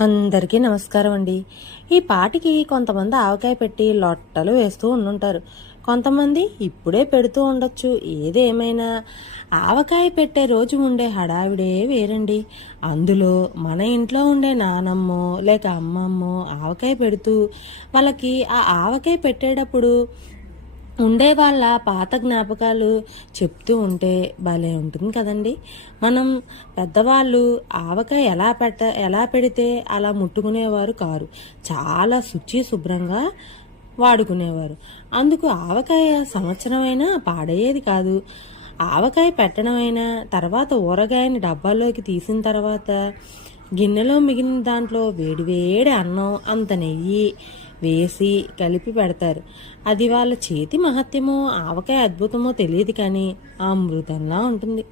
అందరికీ నమస్కారం అండి. ఈ పాటికి కొంతమంది ఆవకాయ పెట్టి లొట్టలు వేస్తూ ఉండుంటారు. కొంతమంది ఇప్పుడే పెడుతూ ఉండొచ్చు. ఏదేమైనా ఆవకాయ పెట్టే రోజు ఉండే హడావిడే వేరండి. అందులో మన ఇంట్లో ఉండే నానమ్మో లేక అమ్మమ్మో ఆవకాయ పెడుతూ వాళ్ళకి ఆ ఆవకాయ పెట్టేటప్పుడు ఉండే వాళ్ళ పాత జ్ఞాపకాలు చెప్తూ ఉంటే భలే ఉంటుంది కదండి. మనం పెద్దవాళ్ళు ఆవకాయ ఎలా పెడితే అలా ముట్టుకునేవారు కారు. చాలా శుభ్రంగా వాడుకునేవారు. అందుకు ఆవకాయ సంవత్సరమైనా పాడయ్యేది కాదు. ఆవకాయ పెట్టడమైనా తర్వాత ఊరగాయని డబ్బాల్లోకి తీసిన తర్వాత గిన్నెలో మిగిలిన దాంట్లో వేడివేడి అన్నం అంత నెయ్యి వేసి కలిపి పెడతారు. అది వాళ్ళ చేతి మహత్యమో ఆవకాయ అద్భుతమో తెలియదు కానీ అమృతంలా ఉంటుంది.